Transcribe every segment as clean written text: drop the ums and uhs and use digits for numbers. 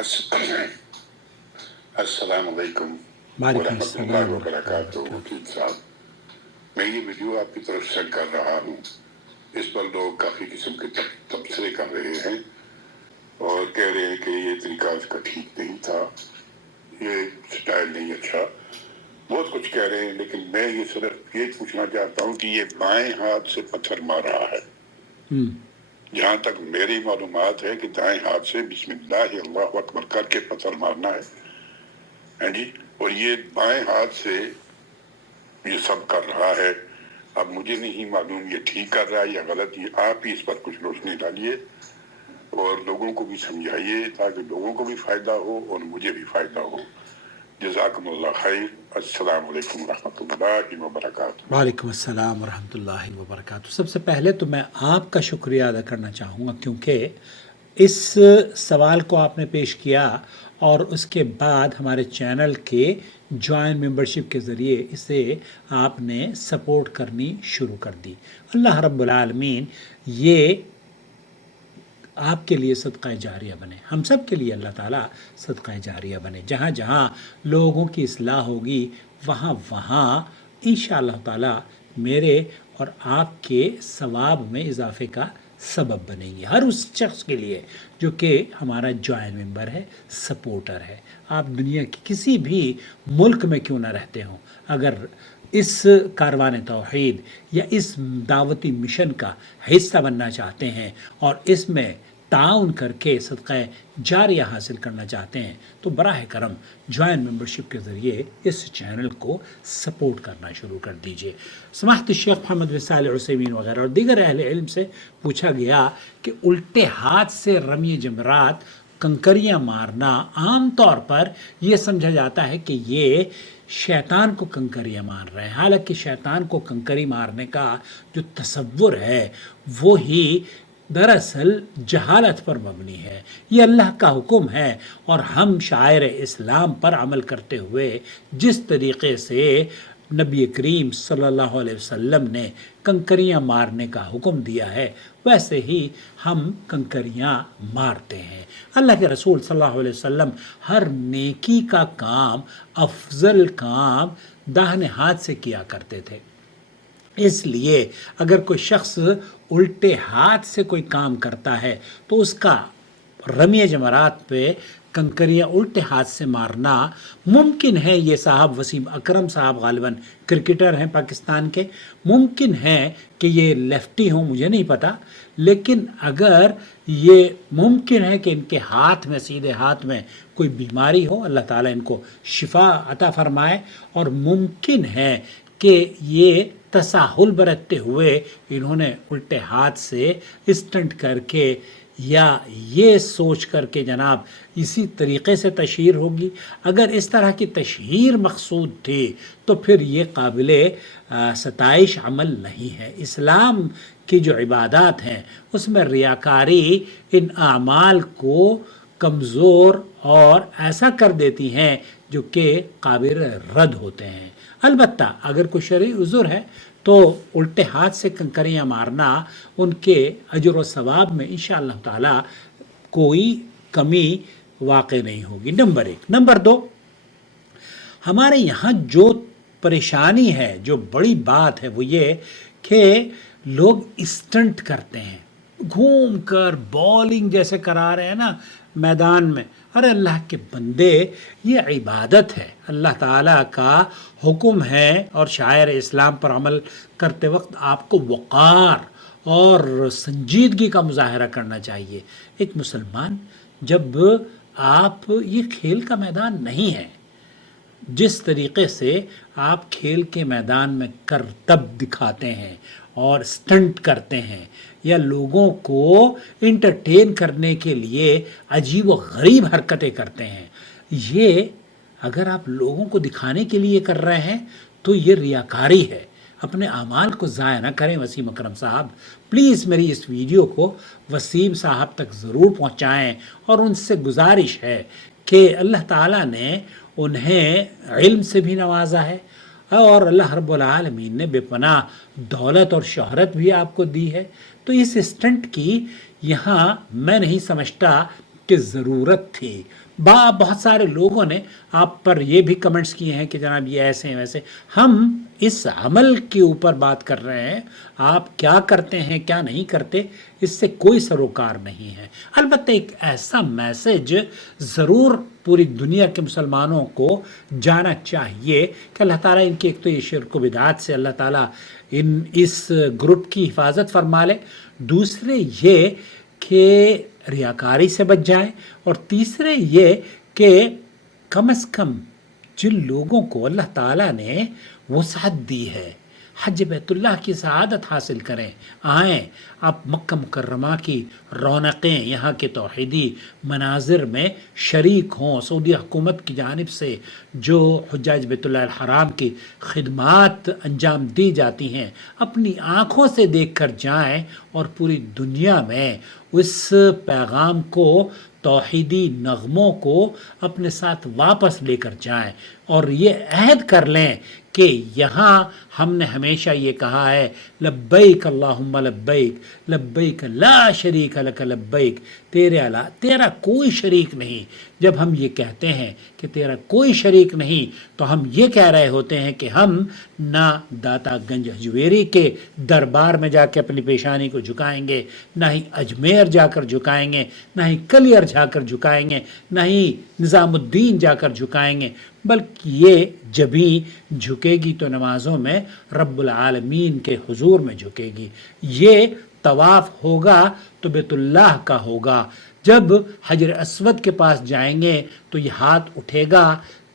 अस्सलाम वालेकुम वरहमतुल्लाहि वबरकातुहू। वकील साहब, मैं ये वीडियो आपकी तरफ से कर रहा हूँ। इस पर लोग काफ़ी किस्म के तबसरे कर रहे हैं और कह रहे हैं कि ये तरीका उसका ठीक नहीं था, ये स्टाइल नहीं अच्छा, बहुत कुछ कह रहे हैं। लेकिन मैं ये सिर्फ ये पूछना चाहता हूँ कि ये बाएं हाथ से पत्थर मार रहा है। जहाँ तक मेरी मालूमात है कि दाएं हाथ से बिस्मिल्लाह अल्लाहु अकबर करके पत्थर मारना है जी, और ये बाएं हाथ से ये सब कर रहा है। अब मुझे नहीं मालूम ये ठीक कर रहा है या गलत, ये आप ही इस पर कुछ रोशनी डालिए और लोगों को भी समझाइए ताकि लोगों को भी फ़ायदा हो और मुझे भी फ़ायदा हो। जज़ाकुमुल्लाह खैर। अस्सलाम वालेकुम रहमतुल्लाहि व बरकातुहू। वालेकुम अस्सलाम वरहमतुल्लाहि व बरकातुहू। सबसे पहले तो मैं आपका शुक्रिया अदा करना चाहूँगा, क्योंकि इस सवाल को आपने पेश किया और उसके बाद हमारे चैनल के जॉइन मेंबरशिप के ज़रिए इसे आपने सपोर्ट करनी शुरू कर दी। अल्लाह रब्बुल आलमीन ये आपके लिए सदका जारिया बने, हम सब के लिए अल्लाह ताला सदका जारिया बने। जहाँ जहाँ लोगों की इस्लाह होगी वहाँ वहाँ इंशाअल्लाह ताला मेरे और आपके सवाब में इजाफे का सबब बनेंगी, हर उस शख्स के लिए जो कि हमारा जॉइन मेंबर है, सपोर्टर है। आप दुनिया के किसी भी मुल्क में क्यों ना रहते हों, अगर इस कारवान तौहीद या इस दावती मिशन का हिस्सा बनना चाहते हैं और इसमें ताउन करके सदक़ा जारिया हासिल करना चाहते हैं, तो बराह करम जॉइन मेंबरशिप के ज़रिए इस चैनल को सपोर्ट करना शुरू कर दीजिए। समाहत शेख मोहम्मद बिन सालिह उसैमीन वगैरह और दीगर अहले इल्म से पूछा गया कि उल्टे हाथ से रमी जमरात कंकरियाँ मारना, आम तौर पर यह समझा जाता है कि ये शैतान को कंकरियाँ मार रहे हैं। हालांकि शैतान को कंकरी मारने का जो तसव्वुर है वो ही दरअसल जहालत पर मबनी है। ये अल्लाह का हुक्म है और हम शायर इस्लाम पर अमल करते हुए जिस तरीक़े से नबी करीम सल्लल्लाहु अलैहि वसल्लम ने कंकरियाँ मारने का हुक्म दिया है, वैसे ही हम कंकरियाँ मारते हैं। अल्लाह के रसूल सल्लल्लाहु अलैहि वसल्लम हर नेकी का काम, अफजल काम दाहिने हाथ से किया करते थे। इसलिए अगर कोई शख्स उल्टे हाथ से कोई काम करता है तो उसका रमी जमरात पे कंकरियाँ उल्टे हाथ से मारना मुमकिन है। ये साहब वसीम अकरम साहब गालिबन क्रिकेटर हैं पाकिस्तान के, मुमकिन है कि ये लेफ्टी हों, मुझे नहीं पता, लेकिन अगर ये मुमकिन है कि इनके हाथ में, सीधे हाथ में कोई बीमारी हो, अल्लाह ताला इनको शिफा अता फरमाए, और मुमकिन है कि ये तसाहुल बरतते हुए इन्होंने उल्टे हाथ से स्टंट करके या ये सोच करके जनाब इसी तरीक़े से तशहीर होगी। अगर इस तरह की तशहीर मकसूद थी तो फिर ये काबिले सताइश अमल नहीं है। इस्लाम की जो इबादत हैं उसमें रियाकारी इन आमाल को कमज़ोर और ऐसा कर देती हैं जो कि काबिल रद्द होते हैं। अलबत्ता अगर कोई शरई उज़ुर है तो उल्टे हाथ से कंकरियाँ मारना उनके अजर व सवाब में इंशाअल्लाह ताला कोई कमी वाक़ई नहीं होगी। नंबर एक। नंबर दो, हमारे यहाँ जो परेशानी है, जो बड़ी बात है, वो ये कि लोग स्टंट करते हैं, घूम कर बॉलिंग जैसे करा रहे हैं ना मैदान में। अरे अल्लाह के बंदे, ये इबादत है, अल्लाह ताला का हुक्म है और शायर इस्लाम पर अमल करते वक्त आपको वक़ार और संजीदगी का मुजाहरा करना चाहिए। एक मुसलमान, जब आप, ये खेल का मैदान नहीं है, जिस तरीक़े से आप खेल के मैदान में करतब दिखाते हैं और स्टंट करते हैं या लोगों को इंटरटेन करने के लिए अजीब व गरीब हरकतें करते हैं, ये अगर आप लोगों को दिखाने के लिए कर रहे हैं तो ये रियाकारी है। अपने अमाल को ज़ाया ना करें। वसीम अकरम साहब, प्लीज़ मेरी इस वीडियो को वसीम साहब तक ज़रूर पहुँचाएँ और उनसे गुजारिश है कि अल्लाह ताला ने उन्हें इल्म से भी नवाजा है और अल्लाह रब्बुल आलमीन ने बेपनाह दौलत और शोहरत भी आपको दी है। तो इस स्टंट की यहाँ मैं नहीं समझता کہ ضرورت تھی. بہت سارے لوگوں نے آپ پر یہ بھی کمنٹس کیے ہیں کہ جناب یہ ایسے ہیں ویسے. ہم اس عمل کے اوپر بات کر رہے ہیں، آپ کیا کرتے ہیں کیا نہیں کرتے اس سے کوئی سروکار نہیں ہے. البتہ ایک ایسا میسج ضرور پوری دنیا کے مسلمانوں کو جانا چاہیے کہ اللہ تعالیٰ ان کی ایک تو یہ شرک و بدعات سے اللہ تعالیٰ اس گروپ کی حفاظت فرما لے، دوسرے یہ کہ ریاکاری سے بچ جائیں، اور تیسرے یہ کہ کم از کم جن لوگوں کو اللہ تعالیٰ نے وسعت دی ہے حج بیت اللہ کی سعادت حاصل کریں، آئیں آپ مکہ مکرمہ کی رونقیں، یہاں کے توحیدی مناظر میں شریک ہوں. سعودی حکومت کی جانب سے جو حجاج بیت اللہ الحرام کی خدمات انجام دی جاتی ہیں اپنی آنکھوں سے دیکھ کر جائیں اور پوری دنیا میں اس پیغام کو، توحیدی نغموں کو اپنے ساتھ واپس لے کر جائیں، اور یہ عہد کر لیں کہ یہاں ہم نے ہمیشہ یہ کہا ہے لبیک اللہم لبیک لبیک لا شریک لک لبیک، تیرا کوئی شریک نہیں. جب ہم یہ کہتے ہیں کہ تیرا کوئی شریک نہیں تو ہم یہ کہہ رہے ہوتے ہیں کہ ہم نہ داتا گنج ہجویری کے دربار میں جا کے اپنی پیشانی کو جھکائیں گے، نہ ہی اجمیر جا کر جھکائیں گے، نہ ہی کلیئر جا کر جھکائیں گے، نہ ہی نظام الدین جا کر جھکائیں گے، بلکہ یہ جبھی جھکے گی تو نمازوں میں رب العالمین کے حضور میں جھکے گی. یہ طواف ہوگا تو بیت اللہ کا ہوگا. جب حجر اسود کے پاس جائیں گے تو یہ ہاتھ اٹھے گا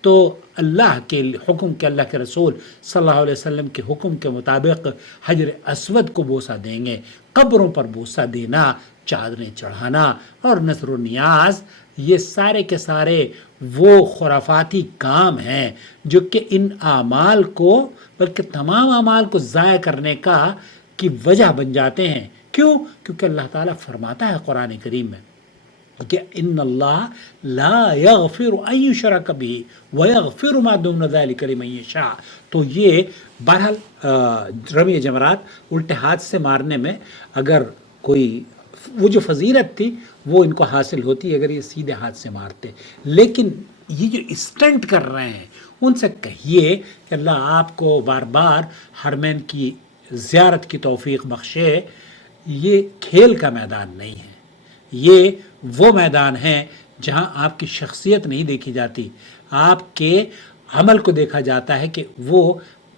تو اللہ کے حکم کے، اللہ کے رسول صلی اللہ علیہ وسلم کے حکم کے مطابق حجر اسود کو بوسہ دیں گے. قبروں پر بوسہ دینا، چادریں چڑھانا اور نذر و نیاز، یہ سارے کے سارے وہ خرافاتی کام ہیں جو کہ ان اعمال کو، بلکہ تمام اعمال کو ضائع کرنے کی وجہ بن جاتے ہیں. کیوں؟ کیونکہ اللہ تعالیٰ فرماتا ہے قرآن کریم میں کہ ان اللہ لا یغفر ان یشرک بہ ویغفر ما دون ذلک لمن یشاء. تو یہ بہرحال رمی جمرات الٹے ہاتھ سے مارنے میں اگر کوئی وہ جو فضیلت تھی وہ ان کو حاصل ہوتی اگر یہ سیدھے ہاتھ سے مارتے. لیکن یہ جو اسٹنٹ کر رہے ہیں ان سے کہیے کہ اللہ آپ کو بار بار حرمین کی زیارت کی توفیق بخشے. یہ کھیل کا میدان نہیں ہے، یہ وہ میدان ہے جہاں آپ کی شخصیت نہیں دیکھی جاتی، آپ کے عمل کو دیکھا جاتا ہے کہ وہ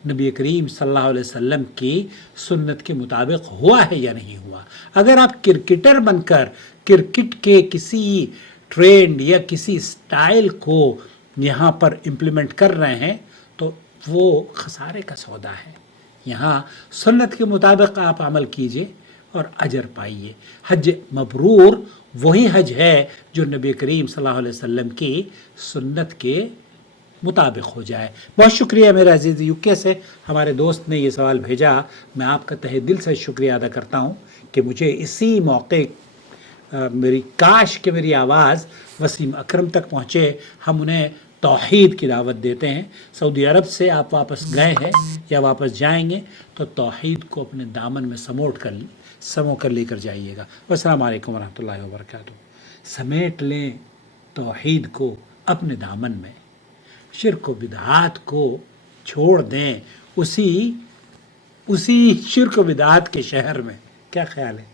نبی کریم صلی اللہ علیہ وسلم کی سنت کے مطابق ہوا ہے یا نہیں ہوا. اگر آپ کرکٹر بن کر کرکٹ کے کسی ٹرینڈ یا کسی سٹائل کو یہاں پر امپلیمنٹ کر رہے ہیں تو وہ خسارے کا سودا ہے. یہاں سنت کے مطابق آپ عمل کیجئے اور اجر پائیے. حج مبرور وہی حج ہے جو نبی کریم صلی اللہ علیہ وسلم کی سنت کے مطابق ہو جائے. بہت شکریہ میرے عزیز یوکے سے ہمارے دوست نے یہ سوال بھیجا. میں آپ کا تہہ دل سے شکریہ ادا کرتا ہوں کہ مجھے اسی موقع کاش کہ میری آواز وسیم اکرم تک پہنچے. ہم انہیں توحید کی دعوت دیتے ہیں. سعودی عرب سے آپ واپس گئے ہیں یا واپس جائیں گے تو توحید کو اپنے دامن میں سمو کر لے کر جائیے گا. السلام علیکم ورحمۃ اللہ وبرکاتہ. سمیٹ لیں توحید کو اپنے دامن میں، شرک و بدعات کو چھوڑ دیں اسی شرک و بدعات کے شہر میں. کیا خیال ہے؟